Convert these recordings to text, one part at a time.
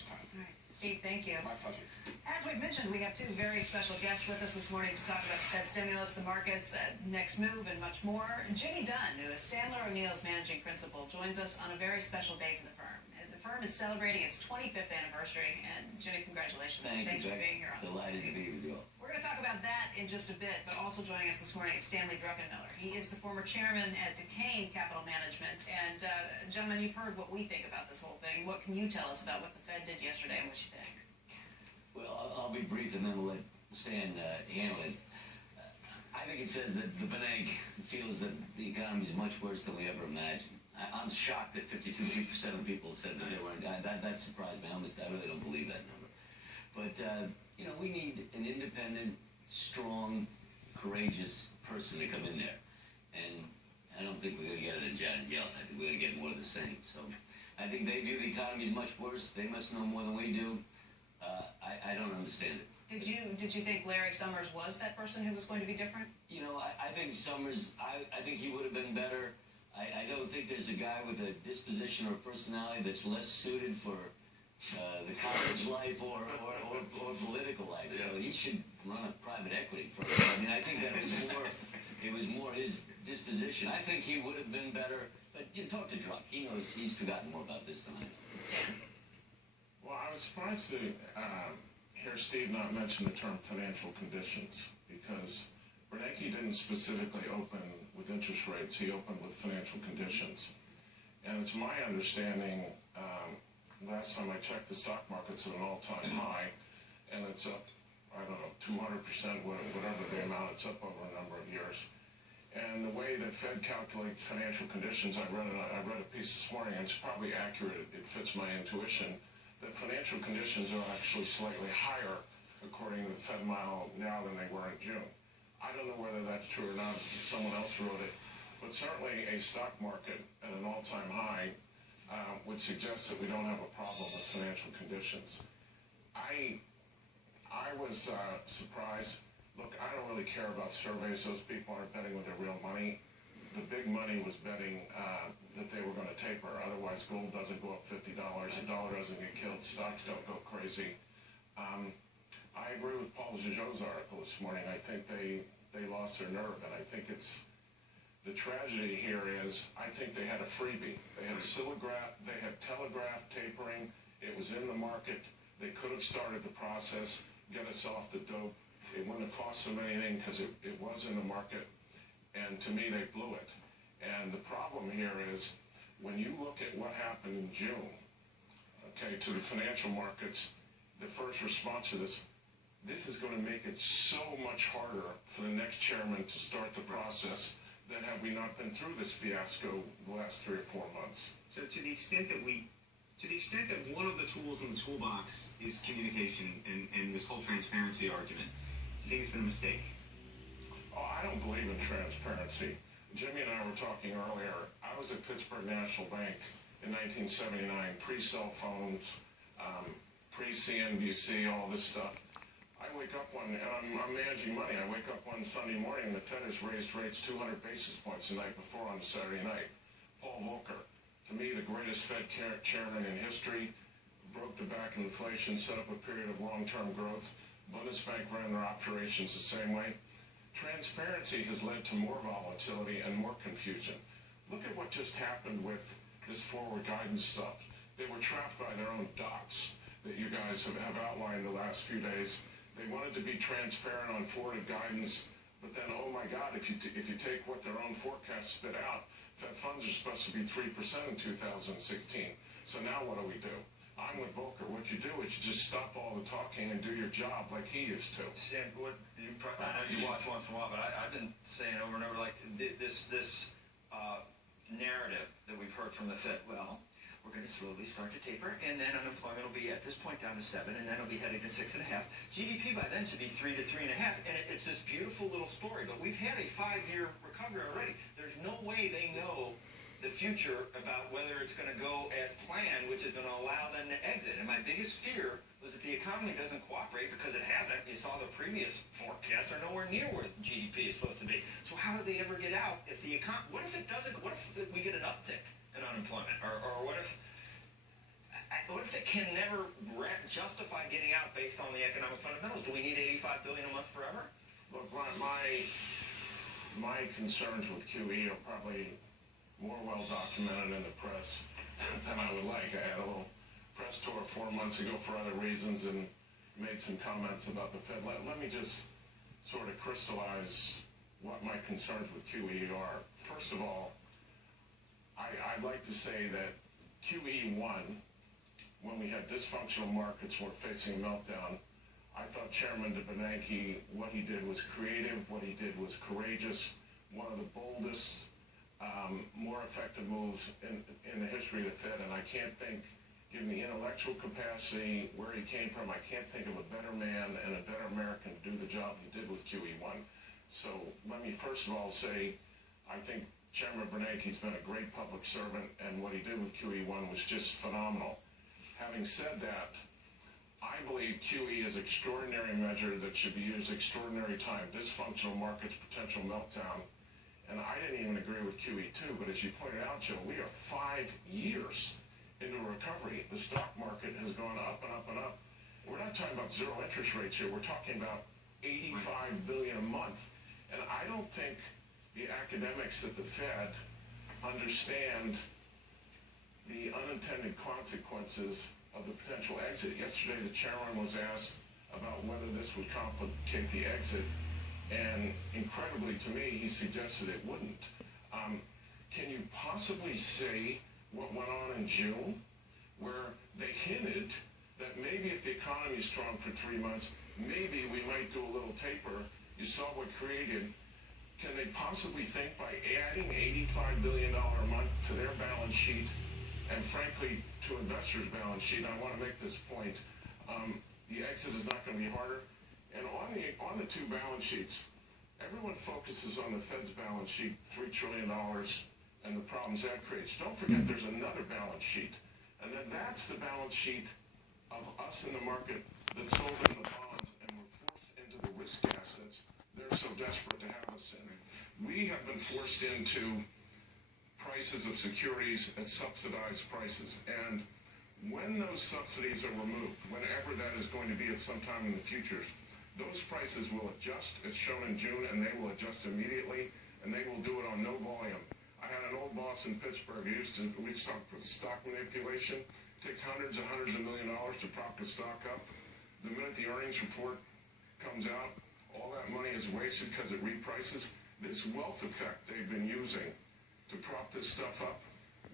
next time. All right. Steve, thank you. My pleasure. As we've mentioned, we have two very special guests with us this morning to talk about the Fed stimulus, the markets, next move, and much more. Jimmy Dunn, who is Sandler O'Neill's managing principal, joins us on a very special day for the firm. And the firm is celebrating its 25th anniversary. And Jimmy, congratulations. Thanks for being here. Delighted to be with you all. We're going to talk about that in just a bit, but also joining us this morning is Stanley Druckenmiller. He is the former chairman at Duquesne Capital Management. And gentlemen, you've heard what we think about this whole thing. What can you tell us about what the Fed did yesterday and what you think? Well, I'll be brief and then we'll let Stan handle it. I think it says that the bank feels that the economy is much worse than we ever imagined. I'm shocked that 52% of people said that they weren't. That surprised me. I really don't believe that number. But, we need an independent, strong, courageous person to come in there. And I don't think we're going to get it in Janet Yellen. I think we're going to get more of the same. So I think they view the economy as much worse. They must know more than we do. I don't understand it. Did you think Larry Summers was that person who was going to be different? I think Summers, I think he would have been better. I don't think there's a guy with a disposition or personality that's less suited for the college life or political life. Yeah. So he should run a private equity firm. I think that was more his disposition. I think he would have been better, but you talk to Druck. He knows, he's forgotten more about this than I know. Yeah. Well, I was surprised to hear Steve not mention the term financial conditions, because Bernanke didn't specifically open with interest rates. He opened with financial conditions. And it's my understanding, last time I checked, the stock market's at an all-time high, and it's up, 200%, whatever the amount, it's up over a number of years. And the way that Fed calculates financial conditions, I read a piece this morning, and it's probably accurate, it fits my intuition, that financial conditions are actually slightly higher, according to the Fed model, now than they were in June. I don't know whether that's true or not, someone else wrote it, but certainly a stock market at an all-time high would suggest that we don't have a problem with financial conditions. I was surprised. Look, I don't really care about surveys. Those people aren't betting with their real money. The big money was betting that they were going to taper. Otherwise, gold doesn't go up $50. The dollar doesn't get killed. Stocks don't go crazy. I agree with Paul Gigot article this morning. I think they lost their nerve, and I think it's the tragedy here is I think they had a freebie. They had telegraph tapering. It was in the market. They could have started the process, get us off the dope. It wouldn't have cost them anything because it was in the market. And to me, they blew it. And the problem here is when you look at what happened in June, to the financial markets, the first response to this is going to make it so much harder for the next chairman to start the process than have we not been through this fiasco the last 3 or 4 months. So to the extent that one of the tools in the toolbox is communication and this whole transparency argument, do you think it's been a mistake? Oh, I don't believe in transparency. Jimmy and I were talking earlier. I was at Pittsburgh National Bank in 1979, pre-cell phones, pre-CNBC, all this stuff. I wake up and I'm managing money. I wake up one Sunday morning and the Fed has raised rates 200 basis points the night before on Saturday night. Paul Volcker, to me, the greatest Fed chairman in history, broke the back of inflation, set up a period of long-term growth. Bundesbank ran their operations the same way. Transparency has led to more volatility and more confusion. Look at what just happened with this forward guidance stuff. They were trapped by their own dots that you guys have outlined the last few days. They wanted to be transparent on forward guidance, but then, oh my God, if you take what their own forecasts spit out, Fed funds are supposed to be 3% in 2016. So now what do? I'm with Volcker. What you do is you just stop all the talking and do your job like he used to. Stan, I know you watch once in a while, but I've been saying over and over, like, this narrative that we've heard from the Fed. Well, we're going to slowly start to taper, and then unemployment will be at this point down to 7, and then it'll be heading to 6.5. GDP by then should be 3 to 3.5, and it's this beautiful little story. But we've had a 5-year recovery already. There's no way they know the future about whether it's going to go as planned, which is going to allow them to exit. And my biggest fear was that the economy doesn't cooperate, because it hasn't. You saw the previous forecasts are nowhere near where GDP is supposed to be. So how do they ever get out if the economy? What if it doesn't? What if we get an uptick in unemployment, or what if they can never justify getting out based on the economic fundamentals. Do we need $85 billion a month forever? Look, my concerns with QE are probably more well documented in the press than I would like. I had a little press tour 4 months ago for other reasons and made some comments about the Fed. Let me just sort of crystallize what my concerns with QE are. First of all, I'd like to say that QE 1, when we had dysfunctional markets, were facing a meltdown. I thought Chairman Bernanke, what he did was creative, what he did was courageous, one of the boldest, more effective moves in the history of the Fed, and I can't think, given the intellectual capacity, where he came from, I can't think of a better man and a better American to do the job he did with QE1. So let me first of all say, I think Chairman Bernanke's been a great public servant, and what he did with QE1 was just phenomenal. Having said that, I believe QE is an extraordinary measure that should be used extraordinary time. Dysfunctional markets, potential meltdown. And I didn't even agree with QE2, but as you pointed out, Joe, we are 5 years into recovery. The stock market has gone up and up and up. We're not talking about zero interest rates here. We're talking about $85 billion a month. And I don't think the academics at the Fed understand the unintended consequences of the potential exit. Yesterday, the chairman was asked about whether this would complicate the exit, and incredibly to me, he suggested it wouldn't. Can you possibly say what went on in June, where they hinted that maybe if the economy is strong for 3 months, maybe we might do a little taper? You saw what created. Can they possibly think by adding $85 billion a month to their balance sheet, and frankly, to investors' balance sheet, I want to make this point, the exit is not going to be harder. And on the two balance sheets, everyone focuses on the Fed's balance sheet, $3 trillion, and the problems that creates. Don't forget there's another balance sheet, and then that's the balance sheet of us in the market that sold in the bonds and were forced into the risk assets they're so desperate to have us in. We have been forced into prices of securities at subsidized prices, and when those subsidies are removed, whenever that is going to be at some time in the futures, those prices will adjust as shown in June, and they will adjust immediately, and they will do it on no volume. I had an old boss in Pittsburgh who we talked with stock manipulation. It takes hundreds and hundreds of $1 million to prop the stock up. The minute the earnings report comes out, all that money is wasted because it reprices. This wealth effect they've been using to prop this stuff up,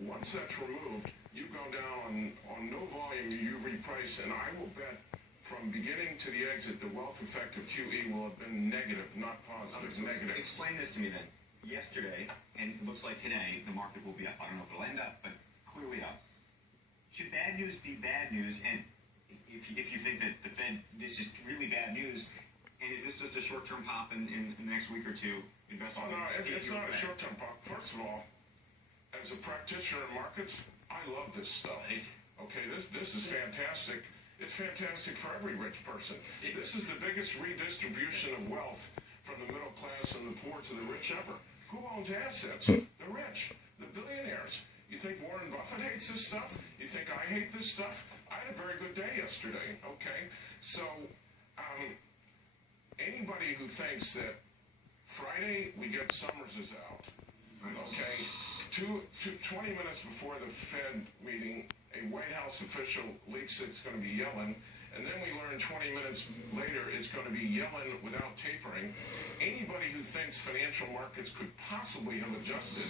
once that's removed, you go down on no volume, you reprice, and I will bet from beginning to the exit, the wealth effect of QE will have been negative, not positive, negative. Explain this to me then. Yesterday, and it looks like today, the market will be up. I don't know if it'll end up, but clearly up. Should bad news be bad news? And if you think that the Fed, this is really bad news, and is this just a short-term pop in the next week or two? Investors Oh, no, it's not a short-term pop. First of all, as a practitioner in markets, I love this stuff. Okay, this is fantastic. It's fantastic for every rich person. This is the biggest redistribution of wealth from the middle class and the poor to the rich ever. Who owns assets? The rich, the billionaires. You think Warren Buffett hates this stuff? You think I hate this stuff? I had a very good day yesterday, okay? So, anybody who thinks that Friday we get Summers is out, okay? 20 minutes before the Fed meeting, a White House official leaks it's going to be Yellen, and then we learn 20 minutes later it's going to be Yellen without tapering. Anybody who thinks financial markets could possibly have adjusted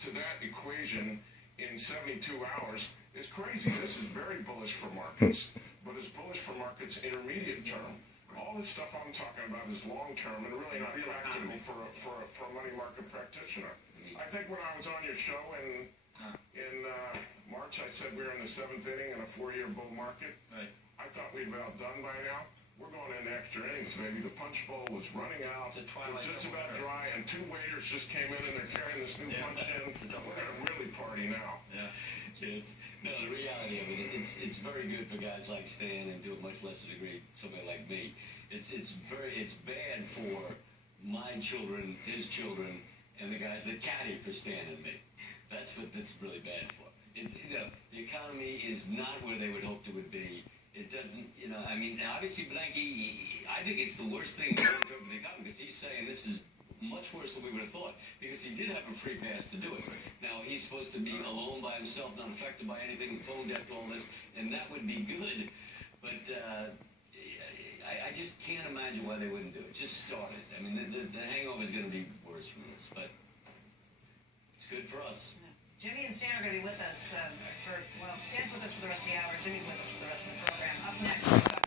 to that equation in 72 hours is crazy. This is very bullish for markets, but it's bullish for markets intermediate term. All this stuff I'm talking about is long term and really not practical for a money market practitioner. I think when I was on your show in March, I said we were in the 7th inning in a 4-year bull market. Right. I thought we'd about done by now. We're going into extra innings, baby. The punch bowl was running out. It's a It twilight was just about dry, and 2 waiters just came in and they're carrying this new punch in. We're going to really party now. Yeah. No, the reality of it, it's very good for guys like Stan, and to a much lesser degree, somebody like me. It's bad for my children, his children, and the guys that caddy for Stan and me. That's what it's really bad for. The economy is not where they would hoped it would be, it doesn't, you know, I mean, obviously Bernanke, I think it's the worst thing going over the economy because he's saying this is much worse than we would have thought because he did have a free pass to do it. Now, he's supposed to be alone by himself, not affected by anything, phone debt, all this, and that would be good. But I just can't imagine why they wouldn't do it. Just start it. I mean, the hangover is going to be worse from this, but it's good for us. Jimmy and Stan are going to be with us Stan's with us for the rest of the hour. Jimmy's with us for the rest of the program. Up next, we're